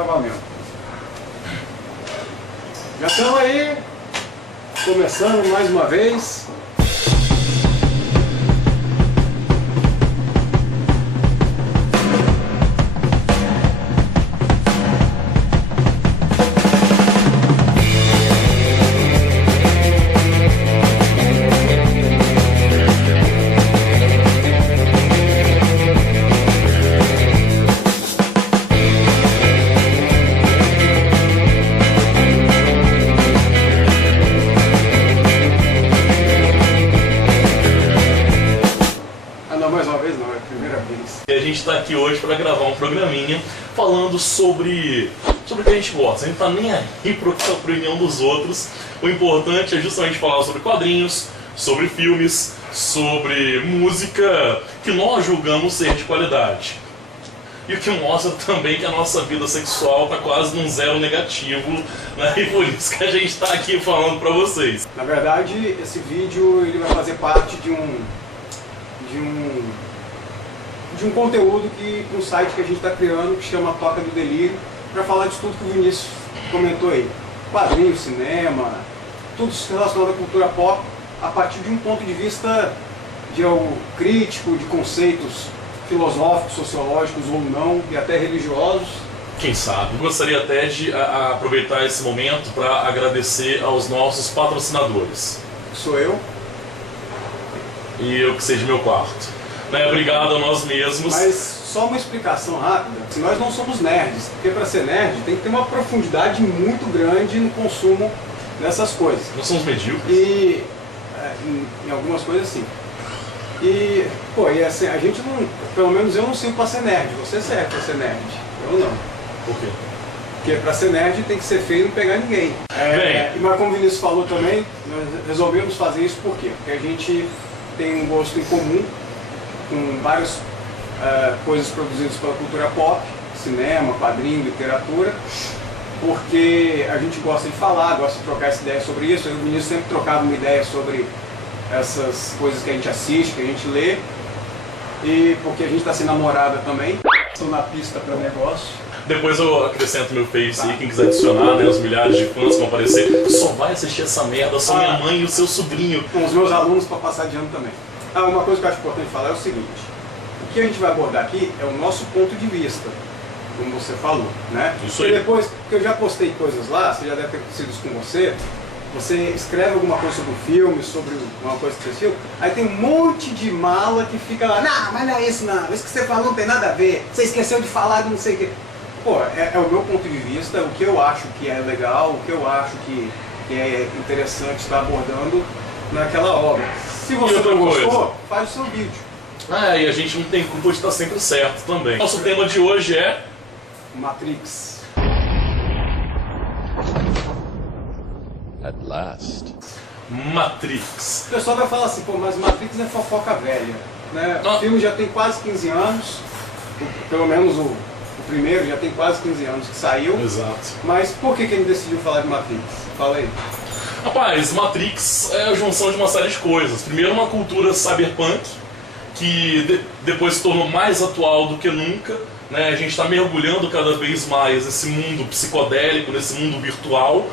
tá valendo. Já estamos aí, começando mais uma vez. E a gente está aqui hoje para gravar um programinha falando sobre o que a gente gosta. A gente não tá nem aí para a opinião dos outros. O importante é justamente falar sobre quadrinhos, sobre filmes, sobre música que nós julgamos ser de qualidade. E o que mostra também que a nossa vida sexual está quase num zero negativo, né? E por isso que a gente está aqui falando para vocês. Na verdade, esse vídeo ele vai fazer parte de um conteúdo um site que a gente está criando que chama Toca do Delírio, para falar de tudo que o Vinícius comentou aí. Quadrinhos, cinema, tudo relacionado à cultura pop, a partir de um ponto de vista de algo crítico, de conceitos filosóficos, sociológicos ou não, e até religiosos. Quem sabe? Gostaria até de aproveitar esse momento para agradecer aos nossos patrocinadores. Sou eu. E eu que seja meu quarto. Né? Obrigado a nós mesmos. Mas só uma explicação rápida. Nós não somos nerds, porque para ser nerd tem que ter uma profundidade muito grande no consumo dessas coisas. Nós somos medíocres. E em algumas coisas sim. E, pô, e assim, a gente não, pelo menos eu não sirvo para ser nerd. Você serve para ser nerd, eu não. Por quê? Porque para ser nerd tem que ser feio e não pegar ninguém. Mas como o Vinícius falou também, nós resolvemos fazer isso por quê? Porque a gente tem um gosto em comum com várias coisas produzidas pela cultura pop, cinema, quadrinho, literatura, porque a gente gosta de falar, gosta de trocar essa ideia sobre isso. Eu e o Vinícius sempre trocava uma ideia sobre essas coisas que a gente assiste, que a gente lê, e porque a gente está sem namorada também, estou na pista para negócio. Depois eu acrescento meu Face aí, quem quiser adicionar, né, os milhares de fãs que vão aparecer, só vai assistir essa merda, só minha mãe e o seu sobrinho. Com os meus alunos para passar de ano também. Uma coisa que eu acho importante falar é o seguinte: o que a gente vai abordar aqui é o nosso ponto de vista, como você falou, né? Isso aí. E depois, porque eu já postei coisas lá, você já deve ter acontecido isso com você escreve alguma coisa sobre o filme, sobre uma coisa que você assistiu, aí tem um monte de mala que fica lá, não, mas não é isso não, isso que você falou não tem nada a ver, você esqueceu de falar de não sei o quê. Pô, é o meu ponto de vista, o que eu acho que é legal, o que eu acho que é interessante estar abordando naquela obra. Se você não gostou, faz o seu vídeo. E a gente não tem culpa de estar sempre certo também. Nosso tema de hoje é Matrix. At last. Matrix. O pessoal vai falar assim, pô, mas Matrix é fofoca velha, né? O filme já tem quase 15 anos, pelo menos o primeiro já tem quase 15 anos que saiu. Exato. Mas por que ele decidiu falar de Matrix? Fala aí. Rapaz, Matrix é a junção de uma série de coisas. Primeiro, uma cultura cyberpunk, que depois se tornou mais atual do que nunca. Né? A gente está mergulhando cada vez mais nesse mundo psicodélico, nesse mundo virtual.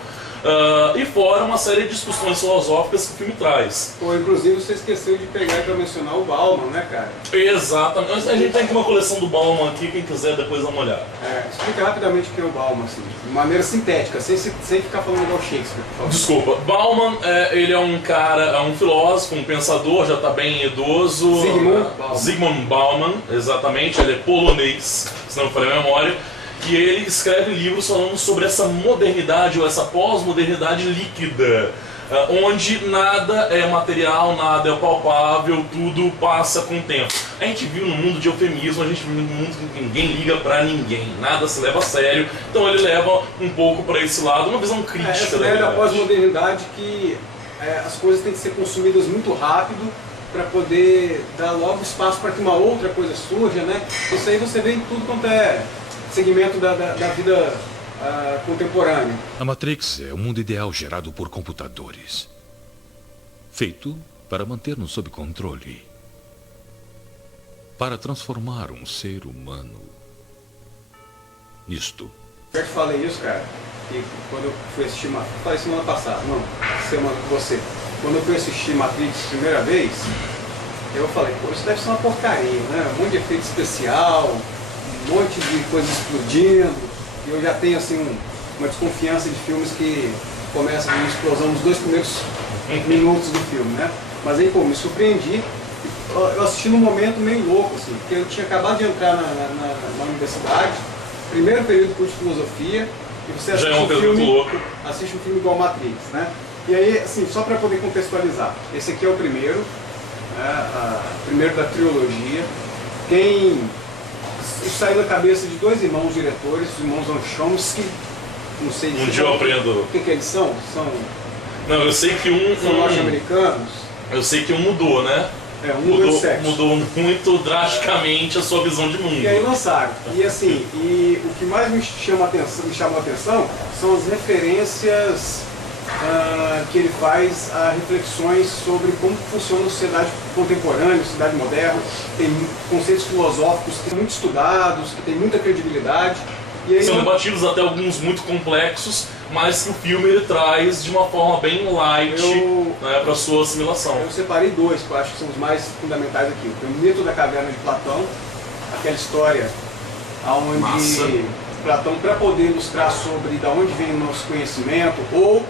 E fora uma série de discussões filosóficas que o filme traz. Pô, inclusive você esqueceu de pegar para mencionar o Bauman, né, cara? Exatamente. A gente tem aqui uma coleção do Bauman aqui, quem quiser depois dá uma olhada. Explica rapidamente o que é o Bauman, assim, de maneira sintética, sem ficar falando igual Shakespeare, por favor. Desculpa, Bauman, ele é um cara, é um filósofo, um pensador, já está bem idoso. Zygmunt Bauman, exatamente, ele é polonês, se não me falei a memória. E ele escreve livros falando sobre essa modernidade ou essa pós-modernidade líquida, onde nada é material, nada é palpável, tudo passa com o tempo. A gente vive num mundo de eufemismo, a gente vive num mundo que ninguém liga pra ninguém, nada se leva a sério, então ele leva um pouco para esse lado, uma visão crítica essa ideia da pós-modernidade que as coisas têm que ser consumidas muito rápido para poder dar logo espaço para que uma outra coisa surja, né? Isso aí você vê em tudo quanto é segmento da vida contemporânea. A Matrix é o mundo ideal gerado por computadores, feito para manter-nos sob controle, para transformar um ser humano nisto. Eu te falei isso, cara, que quando eu fui assistir Matrix, falei semana passada, não, semana com você. Quando eu fui assistir Matrix a primeira vez, eu falei, pô, isso deve ser uma porcaria, né? Um monte de efeito especial, um monte de coisa explodindo. E eu já tenho, assim, uma desconfiança de filmes que começam com uma explosão nos 2 primeiros minutos do filme, né? Mas aí, pô, me surpreendi. Eu assisti num momento meio louco, assim, porque eu tinha acabado de entrar na universidade, primeiro período de curso de filosofia, e você assiste um filme igual Matrix, né? E aí, assim, só para poder contextualizar, esse aqui é o primeiro, né, primeiro da trilogia. Isso saiu da cabeça de 2 irmãos diretores, os irmãos Chomsky, não sei Um dia eu aprendo. O que eles são? Não, eu sei que são norte-americanos. Eu sei que um mudou, né? Mudou muito drasticamente a sua visão de mundo. E aí lançaram. E assim, o que mais me chamou a atenção são as referências que ele faz a reflexões sobre como funciona a sociedade contemporânea, a sociedade moderna. Tem conceitos filosóficos que são muito estudados, que tem muita credibilidade. E aí, são debatidos até alguns muito complexos, mas que o filme ele traz de uma forma bem light, né, para sua assimilação. Eu separei 2 que eu acho que são os mais fundamentais aqui. O Mito da Caverna de Platão, aquela história onde Platão, para poder ilustrar sobre da onde vem o nosso conhecimento ou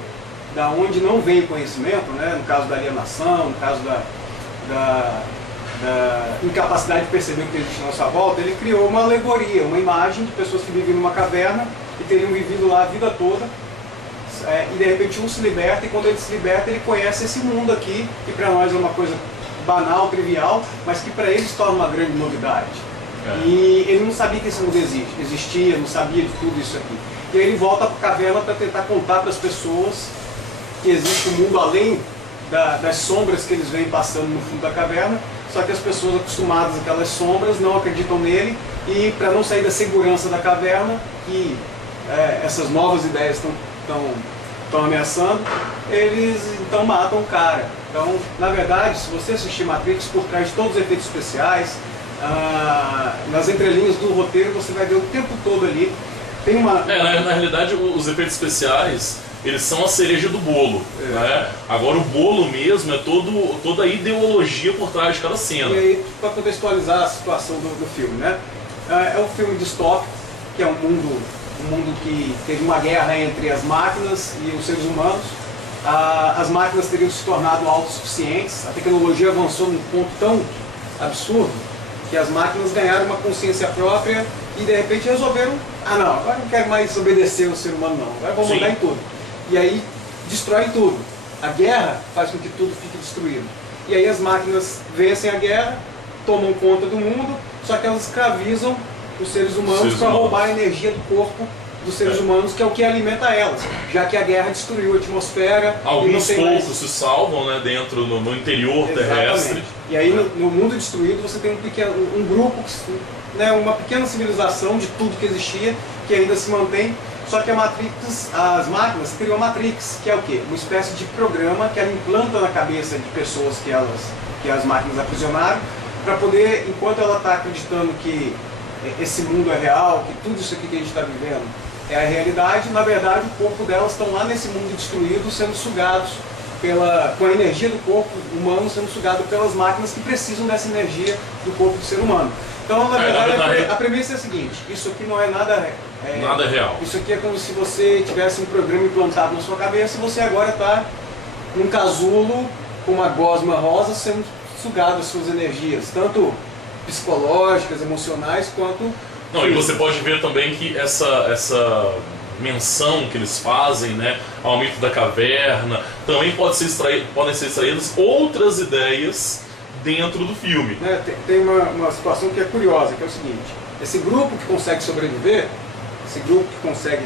da onde não vem o conhecimento, né, no caso da alienação, no caso da incapacidade de perceber o que existe na nossa volta, ele criou uma alegoria, uma imagem de pessoas que vivem numa caverna e teriam vivido lá a vida toda, e de repente um se liberta, e quando ele se liberta ele conhece esse mundo aqui, que para nós é uma coisa banal, trivial, mas que para eles torna uma grande novidade. E ele não sabia que esse mundo existia, não sabia de tudo isso aqui. E aí ele volta para a caverna para tentar contar para as pessoas que existe um mundo além das sombras que eles vêm passando no fundo da caverna, só que as pessoas acostumadas àquelas sombras não acreditam nele, e para não sair da segurança da caverna, que essas novas ideias estão ameaçando, eles então matam o cara. Então, na verdade, se você assistir Matrix, por trás de todos os efeitos especiais, nas entrelinhas do roteiro, você vai ver o tempo todo ali. Tem uma... na realidade, os efeitos especiais, eles são a cereja do bolo, né? Agora o bolo mesmo é toda a ideologia por trás de cada cena. E aí, para contextualizar a situação do filme, né? É um filme distópico, que é um mundo que teve uma guerra entre as máquinas e os seres humanos. As máquinas teriam se tornado autossuficientes, a tecnologia avançou num ponto tão absurdo que as máquinas ganharam uma consciência própria e de repente resolveram, não, agora não quero mais obedecer ao ser humano não, agora vou mandar em tudo. E aí destrói tudo. A guerra faz com que tudo fique destruído. E aí as máquinas vencem a guerra, tomam conta do mundo, só que elas escravizam os seres humanos para roubar a energia do corpo dos seres humanos, que é o que alimenta elas, já que a guerra destruiu a atmosfera. Alguns poucos se salvam, né, dentro no interior terrestre. E aí no mundo destruído você tem um grupo, né, uma pequena civilização de tudo que existia, que ainda se mantém. Só que as máquinas criam a Matrix, que é o quê? Uma espécie de programa que ela implanta na cabeça de pessoas que as máquinas aprisionaram, para poder, enquanto ela está acreditando que esse mundo é real, que tudo isso aqui que a gente está vivendo é a realidade, na verdade o corpo delas estão lá nesse mundo destruído, sendo sugados com a energia do corpo humano sendo sugado pelas máquinas que precisam dessa energia do corpo do ser humano. Então, na verdade, a premissa é a seguinte: isso aqui não é nada real. Isso aqui é como se você tivesse um programa implantado na sua cabeça e você agora está num casulo com uma gosma rosa sendo sugado as suas energias, tanto psicológicas, emocionais, quanto... Não, e você pode ver também que essa menção que eles fazem, né, ao mito da caverna, também podem ser extraídas outras ideias dentro do filme. Tem uma situação que é curiosa, que é o seguinte: esse grupo que consegue sobreviver, esse grupo que consegue,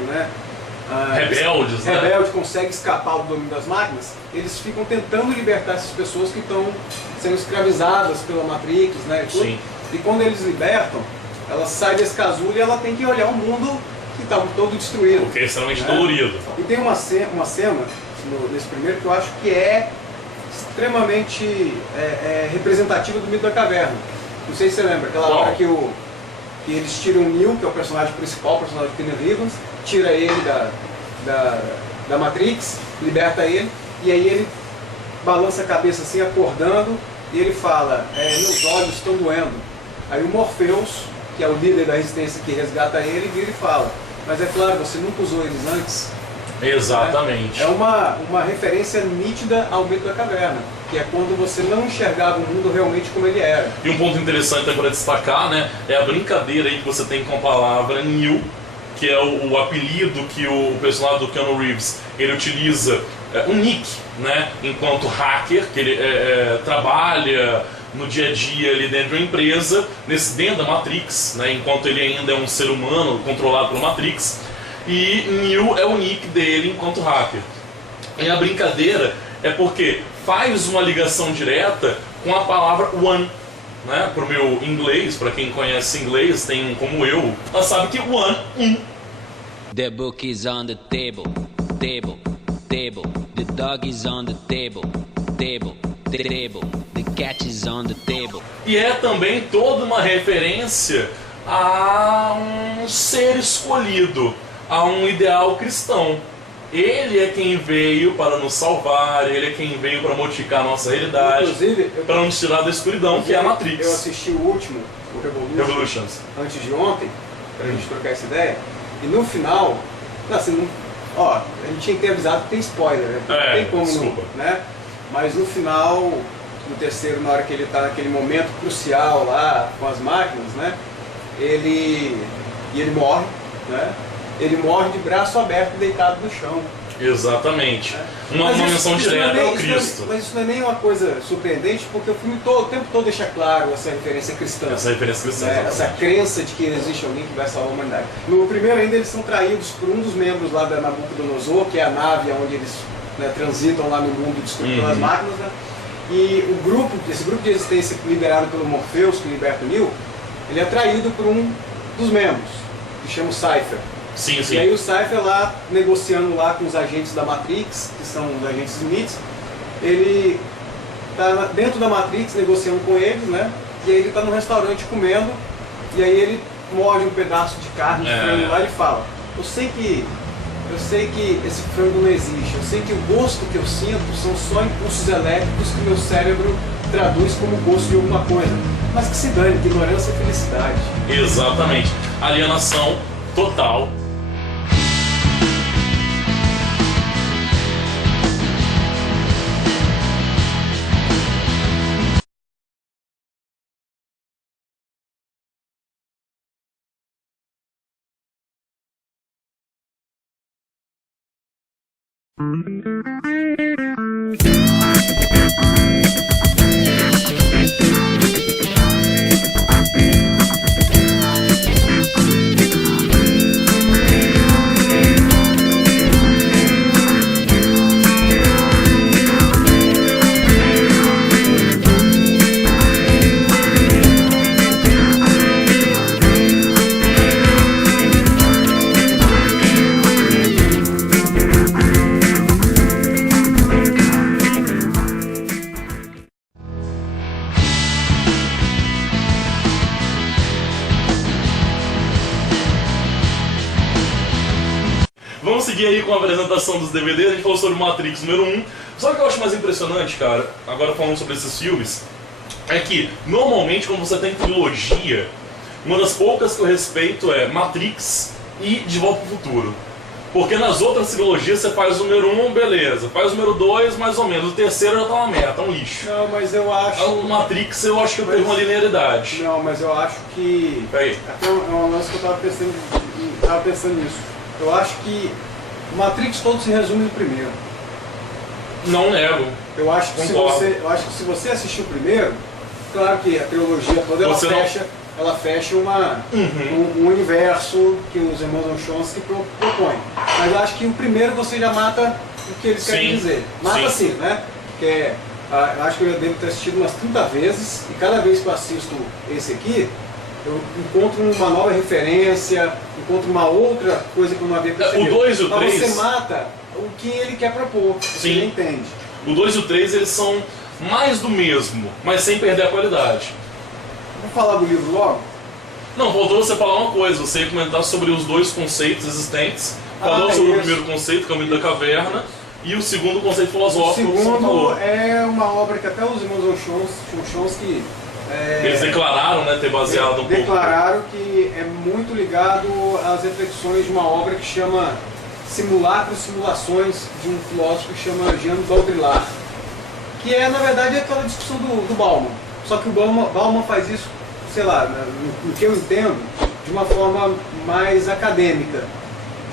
rebelde, consegue escapar do domínio das máquinas, eles ficam tentando libertar essas pessoas que estão sendo escravizadas pela Matrix, né? E quando eles libertam, ela sai desse casulo e ela tem que olhar o mundo que está todo destruído. Porque é extremamente dolorido. E tem uma cena nesse primeiro que eu acho que é extremamente representativa do mito da caverna. Não sei se você lembra, aquela hora que que eles tiram o Neo, que é o personagem principal, o personagem de Keanu Reeves, tira ele da Matrix, liberta ele, e aí ele balança a cabeça assim, acordando, e ele fala, meus olhos estão doendo. Aí o Morpheus, que é o líder da resistência que resgata ele, vira e fala, mas é claro, você nunca usou eles antes. Exatamente. É uma referência nítida ao mito da caverna, que é quando você não enxergava o mundo realmente como ele era. E um ponto interessante para destacar, né, é a brincadeira aí que você tem com a palavra Neo, que é o apelido que o personagem do Keanu Reeves ele utiliza, um nick, né, enquanto hacker, que ele trabalha no dia a dia ali dentro de uma empresa, dentro da Matrix, né, enquanto ele ainda é um ser humano controlado pela Matrix, e Neo é o nick dele enquanto hacker. E a brincadeira é porque faz uma ligação direta com a palavra one, né, pro meu inglês, para quem conhece inglês, tem um como eu, ela sabe que one, The book is on the table, table, table. The dog is on the table, table, table. The cat is on the table. E é também toda uma referência a um ser escolhido, a um ideal cristão. Ele é quem veio para nos salvar, ele é quem veio para modificar a nossa realidade, para nos tirar da escuridão, que é a Matrix. Eu assisti o último, o Revolutions, antes de ontem, pra gente trocar essa ideia, e no final, assim, a gente tinha que ter avisado que tem spoiler, né? Não tem como, desculpa. né? Mas no final, no terceiro, na hora que ele está naquele momento crucial lá com as máquinas, né? Ele morre, né? Ele morre de braço aberto, deitado no chão. Exatamente. Uma menção direta ao Cristo. Mas isso não é nem uma coisa surpreendente, porque o filme o tempo todo deixa claro essa referência cristã. Essa referência cristã. Essa crença de que existe alguém que vai salvar a humanidade. No primeiro ainda eles são traídos por um dos membros lá da Nabucodonosor, que é a nave onde eles transitam lá no mundo destruindo as máquinas, né? E esse grupo de resistência liderado pelo Morpheus, que liberta o Neo, ele é traído por um dos membros, que chama o Cypher. Sim, sim. E aí o Cypher lá, negociando lá com os agentes da Matrix, que são os agentes Smith, ele está dentro da Matrix negociando com eles, né? E aí ele está no restaurante comendo, e aí ele morde um pedaço de carne de frango lá e ele fala, eu sei que esse frango não existe, eu sei que o gosto que eu sinto são só impulsos elétricos que meu cérebro traduz como gosto de alguma coisa. Mas que se dane, que ignorância é felicidade. Exatamente. Alienação total. Vamos seguir aí com a apresentação dos DVDs. A gente falou sobre Matrix número 1. Sabe o que eu acho mais impressionante, cara, agora falando sobre esses filmes, é que normalmente quando você tem trilogia, uma das poucas que eu respeito é Matrix e De Volta pro Futuro. Porque nas outras trilogias você faz o número 1, beleza, faz o número 2, mais ou menos, o terceiro já tá uma merda, tá um lixo. Não, mas eu acho... O Matrix eu acho que teve uma linearidade. Não, mas eu acho que... Aí. Até é um lance que eu tava pensando nisso. Eu acho que o Matrix todo se resume no primeiro. Não nego. Eu acho que se você assistir o primeiro, claro que a trilogia toda ela fecha um universo que os irmãos Wachowski propõem. Mas eu acho que o primeiro você já mata o que eles querem dizer. Mata assim, né? Porque eu acho que eu devo ter assistido umas 30 vezes e cada vez que eu assisto esse aqui, eu encontro uma nova referência, encontro uma outra coisa que eu não havia percebido. O 2 e o 3... Mas você mata o que ele quer propor, você entende. O 2 e o 3 eles são mais do mesmo, mas sem perder a qualidade. Vamos falar do livro logo? Não, faltou você falar uma coisa, você ia comentar sobre os dois conceitos existentes. Falou sobre o primeiro conceito, que é o mito da caverna, e o segundo conceito filosófico. O segundo é uma obra que até os irmãos Chomsky eles declararam, né, ter baseado um pouco. Declararam que é muito ligado às reflexões de uma obra que chama Simulacros e Simulações, de um filósofo que chama Jean Baudrillard, que é, na verdade, aquela discussão do Bauman. Só que o Bauman faz isso, sei lá, no que eu entendo, de uma forma mais acadêmica.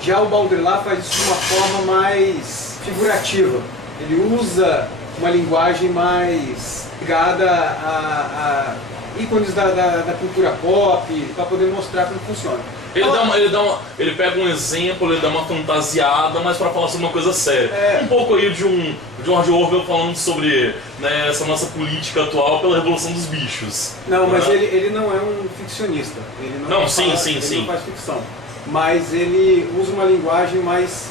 Já o Baudrillard faz isso de uma forma mais figurativa. Ele usa uma linguagem mais ligada a ícones da cultura pop, para poder mostrar como funciona. Ele pega um exemplo, ele dá uma fantasiada, mas para falar sobre uma coisa séria. Um pouco aí de um George Orwell falando sobre, né, essa nossa política atual pela revolução dos bichos. Não, mas ele não é um ficcionista. Ele não sim. Não faz ficção. Mas ele usa uma linguagem mais...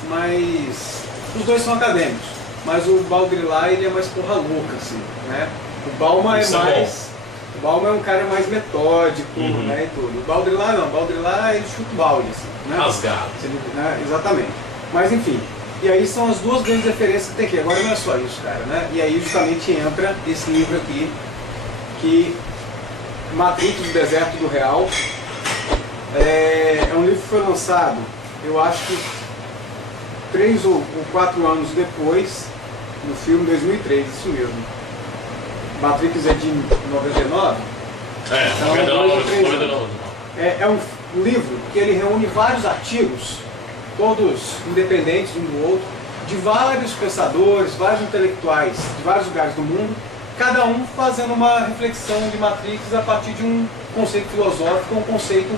Os dois são acadêmicos, mas o Baudrillard ele é mais porra louca, assim, né? O Bauman O Bauman é um cara mais metódico, né, e tudo. O Baudrillard não, o Baudrillard ele chuta o balde, assim, né? Rasgado. Né? Exatamente. Mas enfim, e aí são as duas grandes referências que tem aqui. Agora não é só isso, cara, né? E aí justamente entra esse livro aqui, que Matrix do Deserto do Real. É um livro que foi lançado, eu acho que 3 ou 4 anos depois, no filme 2003, isso mesmo. Matrix é de 99? Então, 99. É um livro que ele reúne vários artigos, todos independentes um do outro, de vários pensadores, vários intelectuais de vários lugares do mundo, cada um fazendo uma reflexão de Matrix a partir de um conceito filosófico ou um conceito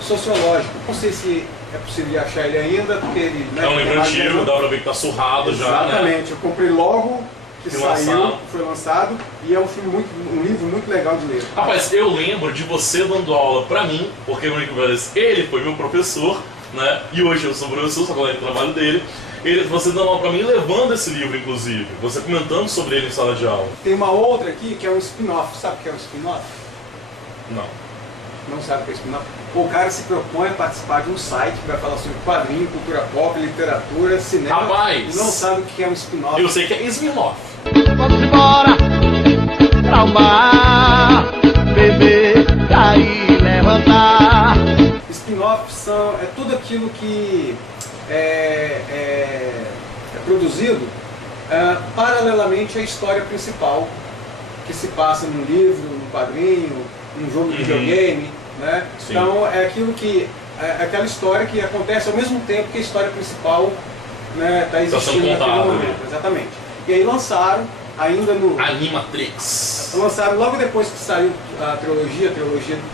sociológico. Não sei se é possível de achar ele ainda, porque ele... É um livro antigo, dá pra ver que tá surrado. Exatamente, já, né? Eu comprei logo que foi lançado, e é um livro muito legal de ler. Rapaz, eu lembro de você dando aula pra mim, porque ele foi meu professor, né? E hoje eu sou professor, só que eu lembro do trabalho dele. Você dando aula pra mim, levando esse livro, inclusive. Você comentando sobre ele em sala de aula. Tem uma outra aqui que é um spin-off. Sabe o que é um spin-off? Não sabe o que é spin-off? O cara se propõe a participar de um site que vai falar sobre quadrinho, cultura pop, literatura, cinema. Rapaz! E não sabe o que é um spin-off. Eu sei que é spin-off. Vamos embora pra o mar, beber, cair, levantar. Spin-off é tudo aquilo que é produzido paralelamente à história principal, que se passa num livro, num quadrinho, num jogo de videogame, né? Então é aquilo que aquela história que acontece ao mesmo tempo que a história principal, né, está existindo naquele momento. Exatamente. E aí lançaram ainda no Animatrix. Lançaram logo depois que saiu a trilogia,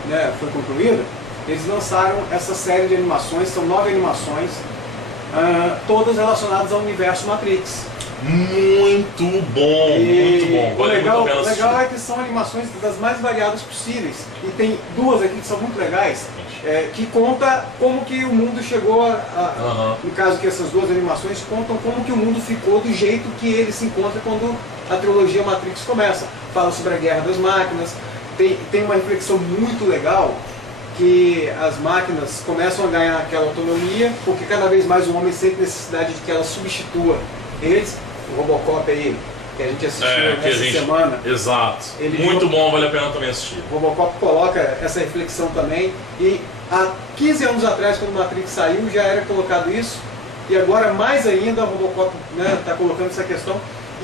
né, foi concluída. Eles lançaram essa série de animações, são 9 animações, todas relacionadas ao universo Matrix. Muito bom, muito bom. O legal é que são animações das mais variadas possíveis. E tem 2 aqui que são muito legais, que conta como que o mundo chegou no caso que essas 2 animações contam como que o mundo ficou do jeito que ele se encontra quando a trilogia Matrix começa. Fala sobre a guerra das máquinas, tem uma reflexão muito legal, que as máquinas começam a ganhar aquela autonomia, porque cada vez mais o homem sente necessidade de que ela substitua eles. O Robocop aí, que a gente assistiu nessa semana. Exato. Muito bom, vale a pena também assistir. O Robocop coloca essa reflexão também, e há 15 anos atrás, quando o Matrix saiu, já era colocado isso, e agora mais ainda o Robocop está colocando essa questão,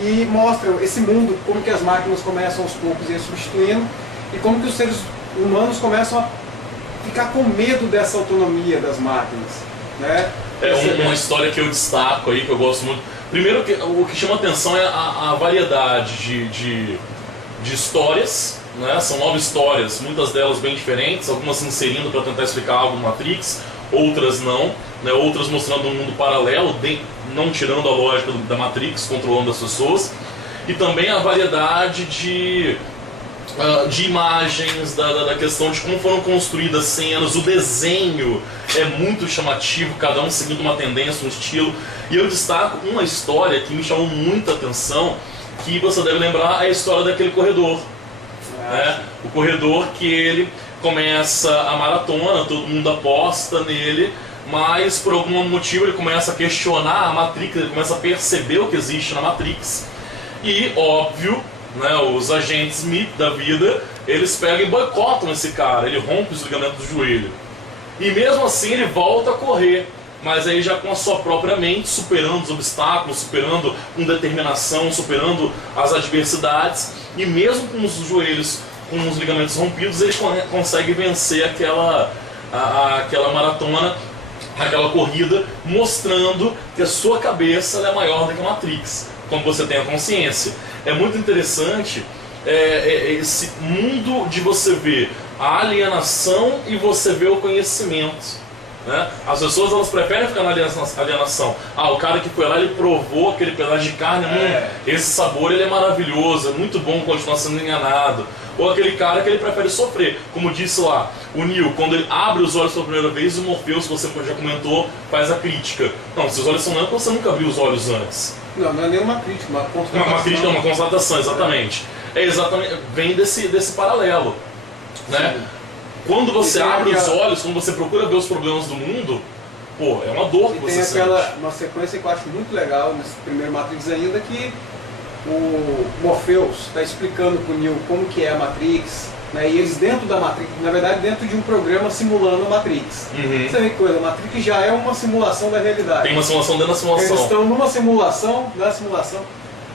e mostra esse mundo, como que as máquinas começam aos poucos a ir substituindo, e como que os seres humanos começam a ficar com medo dessa autonomia das máquinas, né? É uma história que eu destaco aí, que eu gosto muito. Primeiro, o que chama atenção é a variedade de histórias, né? São 9 histórias, muitas delas bem diferentes, algumas se inserindo para tentar explicar algo no Matrix, outras não, né? Outras mostrando um mundo paralelo, não tirando a lógica da Matrix, controlando as pessoas, e também a variedade de imagens, da questão de como foram construídas cenas, o desenho é muito chamativo, cada um seguindo uma tendência, um estilo. E eu destaco uma história que me chamou muita atenção, que você deve lembrar, é a história daquele corredor. Né? O corredor que ele começa a maratona, todo mundo aposta nele, mas por algum motivo ele começa a questionar a Matrix, ele começa a perceber o que existe na Matrix. E, óbvio, né, os agentes Smith da vida, eles pegam e boicotam esse cara, ele rompe os ligamentos do joelho. E mesmo assim ele volta a correr, mas aí já com a sua própria mente, superando os obstáculos, superando com determinação, superando as adversidades, e mesmo com os joelhos, com os ligamentos rompidos, ele consegue vencer aquela maratona, aquela corrida, mostrando que a sua cabeça é maior do que a Matrix, quando você tem a consciência. É muito interessante esse mundo de você ver a alienação e você ver o conhecimento. Né? As pessoas, elas preferem ficar na alienação. O cara que foi lá, ele provou aquele pedaço de carne, esse sabor ele é maravilhoso, é muito bom continuar sendo enganado. Ou aquele cara que ele prefere sofrer, como disse lá o Neo, quando ele abre os olhos pela primeira vez, o Morpheus, que você já comentou, faz a crítica. Não, seus olhos são não é porque você nunca abriu os olhos antes. Não é nenhuma crítica, uma constatação. Uma crítica, uma constatação, exatamente. Exatamente, vem desse paralelo, né? Quando você abre os olhos, quando você procura ver os problemas do mundo, pô, é uma dor que você sente. Tem uma sequência que eu acho muito legal nesse primeiro Matrix ainda, que o Morpheus está explicando para o Neo como que é a Matrix, né? E eles dentro da Matrix, na verdade dentro de um programa simulando a Matrix. Você vê que coisa, a Matrix já é uma simulação da realidade. Tem uma simulação dentro da simulação. Eles estão numa simulação da simulação,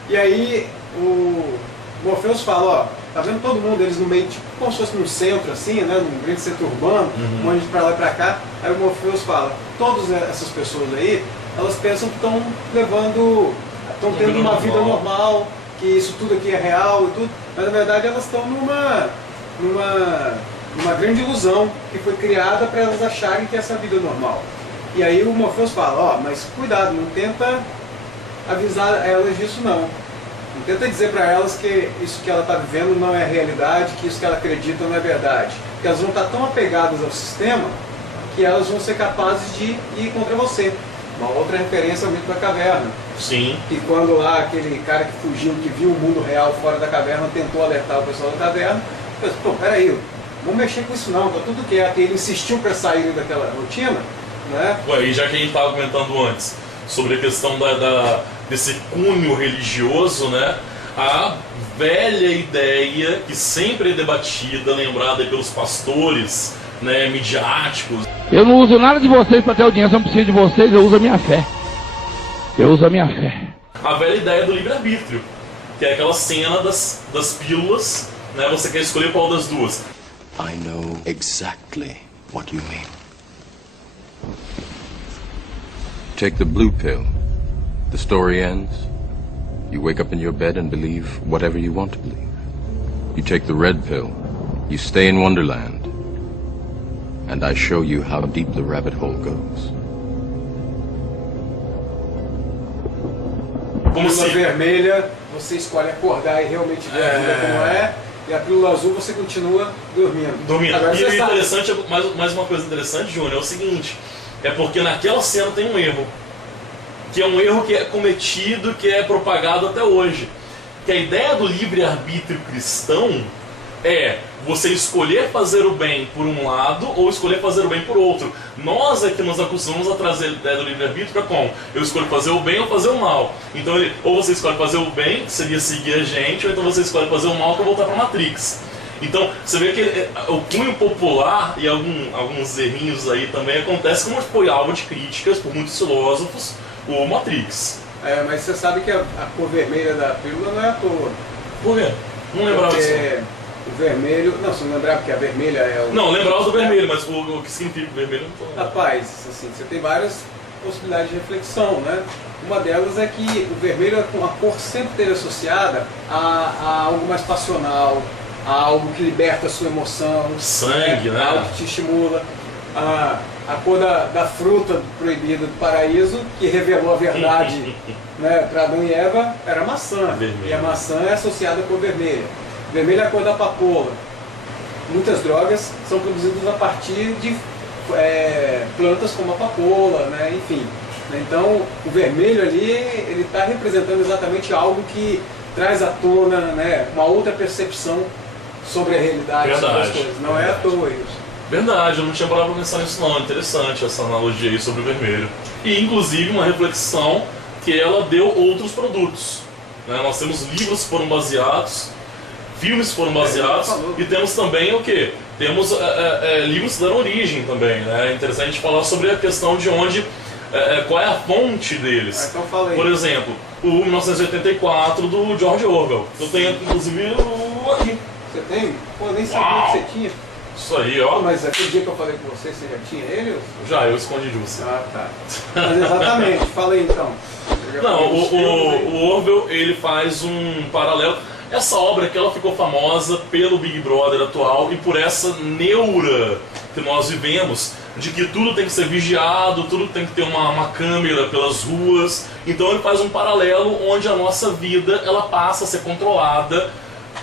e aí o Morpheus fala, tá vendo todo mundo, eles no meio, tipo como se fosse num centro assim, né, num grande centro urbano, um monte de pra lá e pra cá. Aí o Morpheus fala, todas essas pessoas aí, elas pensam que estão tendo uma vida normal, que isso tudo aqui é real e tudo, mas na verdade elas estão numa grande ilusão que foi criada para elas acharem que essa vida é normal. E aí o Morpheus fala, mas cuidado, não tenta avisar elas disso não. Não tenta dizer para elas que isso que ela está vivendo não é realidade, que isso que ela acredita não é verdade. Porque elas vão estar tão apegadas ao sistema que elas vão ser capazes de ir contra você. Uma outra referência ao mito da caverna. Sim. Que quando lá aquele cara que fugiu, que viu o mundo real fora da caverna, tentou alertar o pessoal da caverna, pensou, pô, peraí, não mexer com isso não, tá tudo quieto. E ele insistiu para sair daquela rotina, né? E já que a gente estava comentando antes sobre a questão desse cunho religioso, né? A velha ideia que sempre é debatida, lembrada pelos pastores, né, midiáticos. Eu não uso nada de vocês para ter audiência, eu não preciso de vocês, eu uso a minha fé. Eu uso a minha fé. A velha ideia do livre-arbítrio, que é aquela cena das pílulas, né? Você quer escolher qual das duas. I know exactly what you mean. Take the blue pill. The story ends. You wake up in your bed and believe whatever you want to believe. You take the red pill. You stay in Wonderland. And I show you how deep the rabbit hole goes. Como pílula vermelha, você escolhe acordar e realmente ver a vida como é. E a pílula azul você continua dormindo. Agora, e o interessante, mais uma coisa interessante, Júnior, é o seguinte. É porque naquela cena tem um erro. Que é um erro que é cometido, que é propagado até hoje. Que a ideia do livre-arbítrio cristão é você escolher fazer o bem por um lado ou escolher fazer o bem por outro. Nós é que nos acostumamos a trazer a ideia do livre-arbítrio para como? Eu escolho fazer o bem ou fazer o mal. Então, ou você escolhe fazer o bem, que seria seguir a gente, ou então você escolhe fazer o mal, que é voltar para a Matrix. Então, você vê que o cunho popular e alguns errinhos aí também acontece, como foi alvo de críticas por muitos filósofos, o Matrix. Mas você sabe que a cor vermelha da pílula não é à toa. Por quê? Não lembrava disso. O vermelho... Não, você não lembrava que a vermelha é o... Não, lembrava do vermelho, mas o que significa o vermelho não tô... Rapaz, assim, você tem várias possibilidades de reflexão, né? Uma delas é que o vermelho, a cor sempre esteve associada a algo mais passional, a algo que liberta a sua emoção. Sangue, né? Algo que te estimula. A cor da fruta proibida do paraíso, que revelou a verdade né, para Adão e Eva, era a maçã. Vermelho. E a maçã é associada à cor vermelha. Vermelho é a cor da papoula. Muitas drogas são produzidas a partir de plantas como a papoula, né, enfim. Então, o vermelho ali, ele está representando exatamente algo que traz à tona, né, uma outra percepção sobre a realidade, sobre Verdade. as coisas. Não é à toa isso. Verdade, eu não tinha parado pra pensar nisso não. Interessante essa analogia aí sobre o vermelho. E inclusive uma reflexão que ela deu outros produtos. Né? Nós temos livros que foram baseados, filmes que foram baseados, e temos também o quê? Temos livros que deram origem também. Né? É interessante a gente falar sobre a questão de onde, qual é a fonte deles. Então fala aí. Por exemplo, o 1984 do George Orwell. Eu tenho inclusive aqui. Você tem? Pô, nem sabia que você tinha. Isso aí, ó. Mas aquele dia que eu falei com você já tinha ele? Já, eu escondi de você. Ah, tá. Mas exatamente, fala aí então. Não, o Orwell, ele faz um paralelo. Essa obra que ela ficou famosa pelo Big Brother atual e por essa neura que nós vivemos, de que tudo tem que ser vigiado, tudo tem que ter uma câmera pelas ruas. Então ele faz um paralelo onde a nossa vida ela passa a ser controlada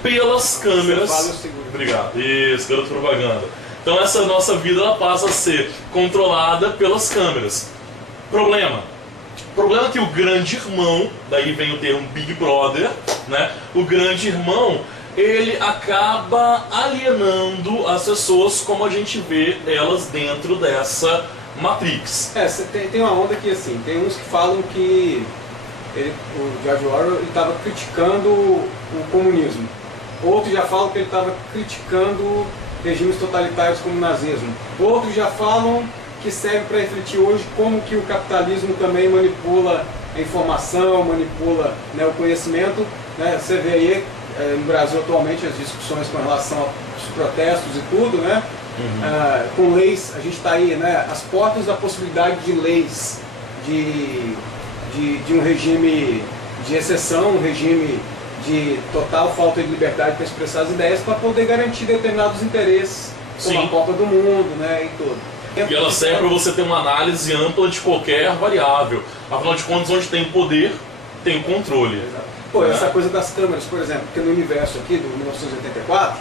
pelas câmeras. Obrigado. Isso, garoto propaganda. Então essa nossa vida ela passa a ser controlada pelas câmeras. Problema é que o grande irmão, daí vem o termo Big Brother, né? O grande irmão, ele acaba alienando as pessoas como a gente vê elas dentro dessa Matrix. Você tem uma onda que assim, tem uns que falam que o George Orwell estava criticando o comunismo. Outros já falam que ele estava criticando regimes totalitários como o nazismo. Outros já falam que serve para refletir hoje como que o capitalismo também manipula a informação, manipula, né, o conhecimento. Né? Você vê aí no Brasil atualmente as discussões com relação aos protestos e tudo, né? Com leis, a gente está aí, né, às portas da possibilidade de leis de um regime de exceção, um regime de total falta de liberdade para expressar as ideias, para poder garantir determinados interesses, como a Copa do Mundo, né, e tudo. E ela serve para você ter uma análise ampla de qualquer variável. Afinal de contas, onde tem poder, tem controle. Pô, essa coisa das câmeras, por exemplo, porque no universo aqui do 1984,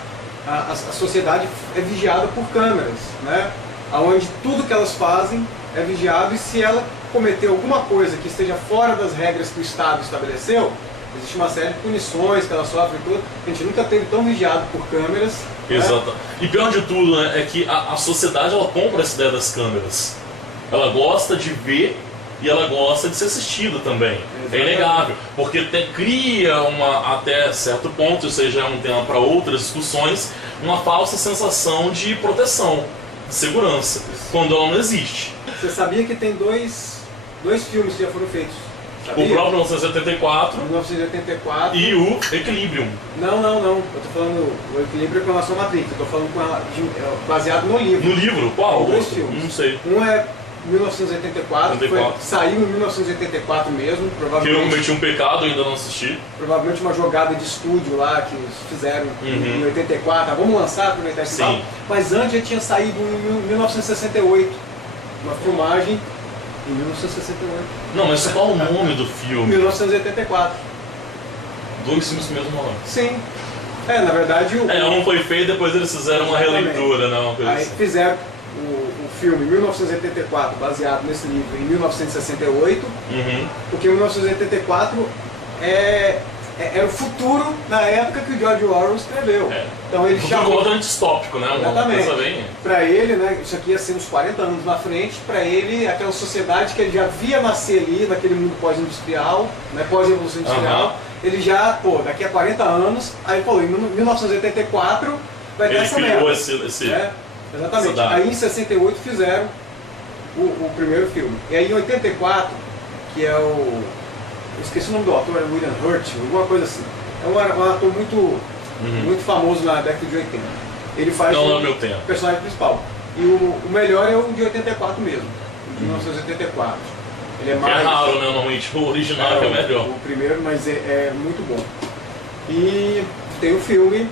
a sociedade é vigiada por câmeras, né? Onde tudo que elas fazem é vigiado, e se ela cometer alguma coisa que esteja fora das regras que o Estado estabeleceu, existe uma série de punições que ela sofre e tudo. A gente nunca teve tão vigiado por câmeras. Exato. Né? E pior de tudo, né, é que a sociedade ela compra essa ideia das câmeras. Ela gosta de ver e ela gosta de ser assistida também. Exatamente. É inegável. Porque cria até certo ponto, isso aí já é um tema para outras discussões, uma falsa sensação de proteção, de segurança, quando ela não existe. Você sabia que tem dois filmes que já foram feitos? Sabia? O próprio 1984 e o Equilibrium. Não. Eu tô falando o Equilibrium com relação à Matrix. Eu tô falando baseado no livro. No livro? Qual? Dois filmes. Não sei. Um é 1984, saiu em 1984 mesmo, provavelmente. Que eu cometi um pecado, ainda não assisti. Provavelmente uma jogada de estúdio lá que fizeram em 84. Vamos lançar, aproveitar esse papo. Mas antes já tinha saído em 1968, uma filmagem em 1968. Não, mas qual o nome do filme? 1984. Dois filmes com o mesmo nome. Sim. Na verdade um foi feito, depois eles fizeram uma releitura, né? Uma coisa aí assim. Fizeram o filme 1984, baseado nesse livro, em 1968, porque 1984 era o futuro na época que o George Orwell escreveu. Então ele chamou... completamente distópico, né? Exatamente. Bem... Para ele, né, isso aqui ia ser uns 40 anos na frente, para ele, aquela sociedade que ele já via nascer ali, naquele mundo pós-industrial, né, pós-revolução industrial, ele já, daqui a 40 anos, aí falou, em 1984 vai ter essa merda. Ele criou esse... Exatamente. Aí em 68 fizeram o primeiro filme. E aí em 84, que é eu esqueci o nome do ator, é William Hurt, alguma coisa assim. É um ator muito famoso na década de 80. Ele faz o personagem principal. E o melhor é o de 84 mesmo, o de 1984. Ele é mais... É raro, né? Normalmente o original é o melhor. O primeiro, mas é muito bom. E tem o filme,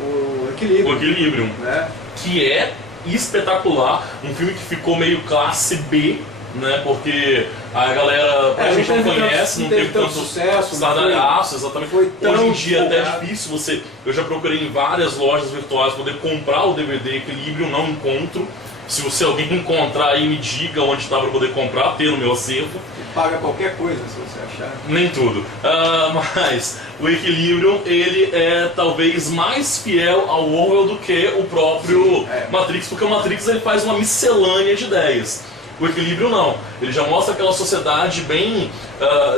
o Equilibrium. O Equilibrium. Né? Que é espetacular, um filme que ficou meio classe B, né? Porque a galera, a gente não conhece, não teve tanto sucesso, estardalhaço, exatamente. Hoje em dia é até difícil eu já procurei em várias lojas virtuais poder comprar o DVD Equilibrium, não encontro. Se alguém encontrar aí, me diga onde está para poder comprar, ter no meu acervo. Paga qualquer coisa se você achar. Nem tudo. Mas o Equilibrium, ele é talvez mais fiel ao Orwell do que o próprio Matrix, porque o Matrix ele faz uma miscelânea de ideias. O Equilibrium não. Ele já mostra aquela sociedade bem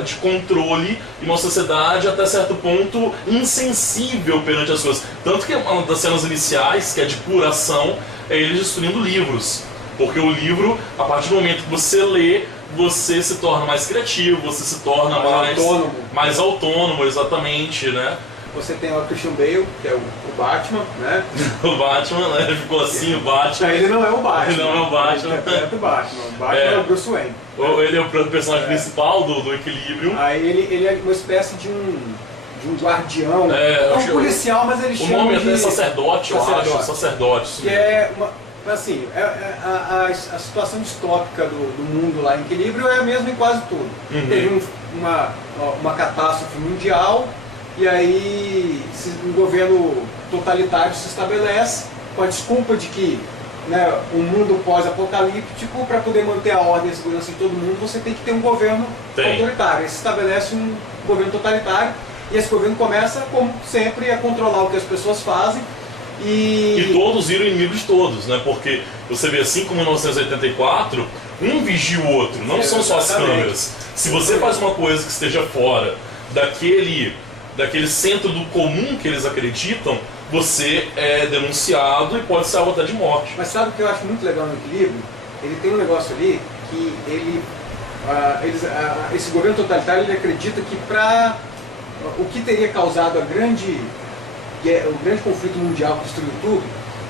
de controle e uma sociedade até certo ponto insensível perante as coisas. Tanto que uma das cenas iniciais, que é de pura ação, é ele destruindo livros. Porque o livro, a partir do momento que você lê, você se torna mais criativo, você se torna mais autônomo, exatamente, né? Você tem o Christian Bale, que é o Batman, né? O Batman, né? Ficou assim, o Batman. Ele não é o Batman. Ele não é o Batman. Ele interpreta o Batman. O Batman é o Bruce Wayne. Ele é o personagem principal do Equilibrium. Aí ele é uma espécie de um guardião, um policial, mas ele chama de... O nome até é sacerdote, eu acho. Sacerdote. Que é assim, a situação distópica do mundo lá em Equilíbrio é a mesma em quase tudo. Teve uma catástrofe mundial e aí um governo totalitário se estabelece com a desculpa de que um mundo pós-apocalíptico, para poder manter a ordem e a segurança de todo mundo, você tem que ter um governo autoritário. Aí se estabelece um governo totalitário e esse governo começa, como sempre, a controlar o que as pessoas fazem. E todos viram inimigos de todos, né? Porque você vê assim como em 1984, um vigia o outro, não são só as câmeras. Se você faz uma coisa que esteja fora daquele centro do comum que eles acreditam, você é denunciado e pode ser alvo até de morte. Mas sabe o que eu acho muito legal no Equilíbrio? Ele tem um negócio ali que esse governo totalitário ele acredita que o que teria causado o grande conflito mundial que destruiu tudo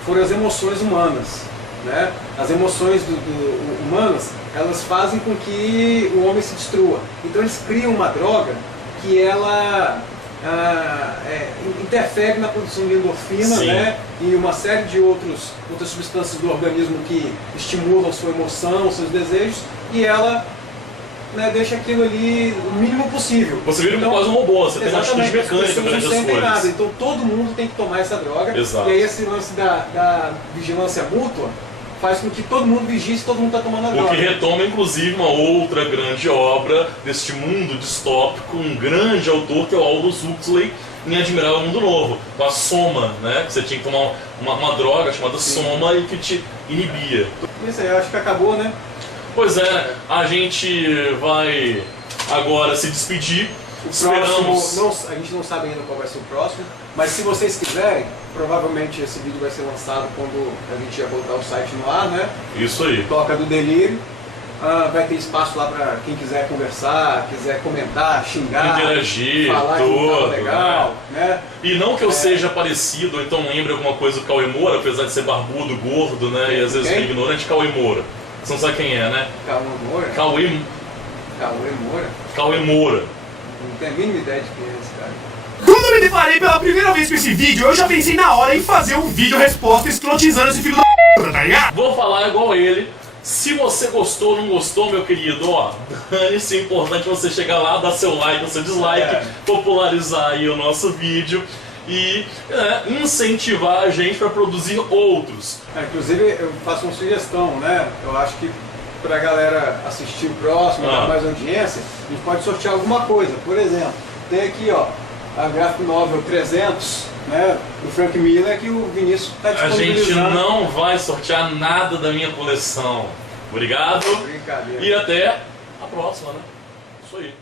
foram as emoções humanas, né? As emoções humanas, elas fazem com que o homem se destrua. Então eles criam uma droga que ela interfere na produção de endorfina, né? E uma série de outras substâncias do organismo que estimulam sua emoção, seus desejos, e ela deixa aquilo ali o mínimo possível. Você vira quase um robô, você tem uma atitude mecânica perante as coisas. Nada. Então todo mundo tem que tomar essa droga. Exato. E aí esse lance da vigilância mútua faz com que todo mundo vigie se todo mundo está tomando a droga. O que retoma inclusive uma outra grande obra deste mundo distópico, um grande autor que é o Aldous Huxley, em Admirável Mundo Novo, com a soma, né? Que você tinha que tomar uma droga chamada soma e que te inibia. Isso aí, eu acho que acabou, né? Pois é, a gente vai agora se despedir. A gente não sabe ainda qual vai ser o próximo, mas se vocês quiserem, provavelmente esse vídeo vai ser lançado quando a gente ia botar o site no ar, né? Isso aí. Toca do Delírio. Vai ter espaço lá para quem quiser conversar, quiser comentar, xingar, interagir, falar que não tava legal, né? E não que eu seja parecido, ou então lembre alguma coisa do Cauê Moura, apesar de ser barbudo, gordo, né? E às vezes meio ignorante, Cauê Moura. Você não sabe quem é, né? Cauê Moura? Cauê Moura? Cauê Moura. Não tenho a mínima ideia de quem é esse cara. Quando eu me deparei pela primeira vez com esse vídeo, eu já pensei na hora em fazer um vídeo resposta escrotizando esse filho da p***, tá ligado? Vou falar igual ele. Se você gostou ou não gostou, meu querido, dane-se, é importante você chegar lá, dar seu like ou seu dislike, popularizar aí o nosso vídeo e incentivar a gente para produzir outros. Inclusive, eu faço uma sugestão, né? Eu acho que pra galera assistir o próximo, dar mais audiência, a gente pode sortear alguma coisa. Por exemplo, tem aqui, a Graphic Novel 300, né, do Frank Miller, que o Vinícius está disponibilizando. A gente não vai sortear nada da minha coleção. Obrigado. Brincadeira. E até a próxima, né? Isso aí.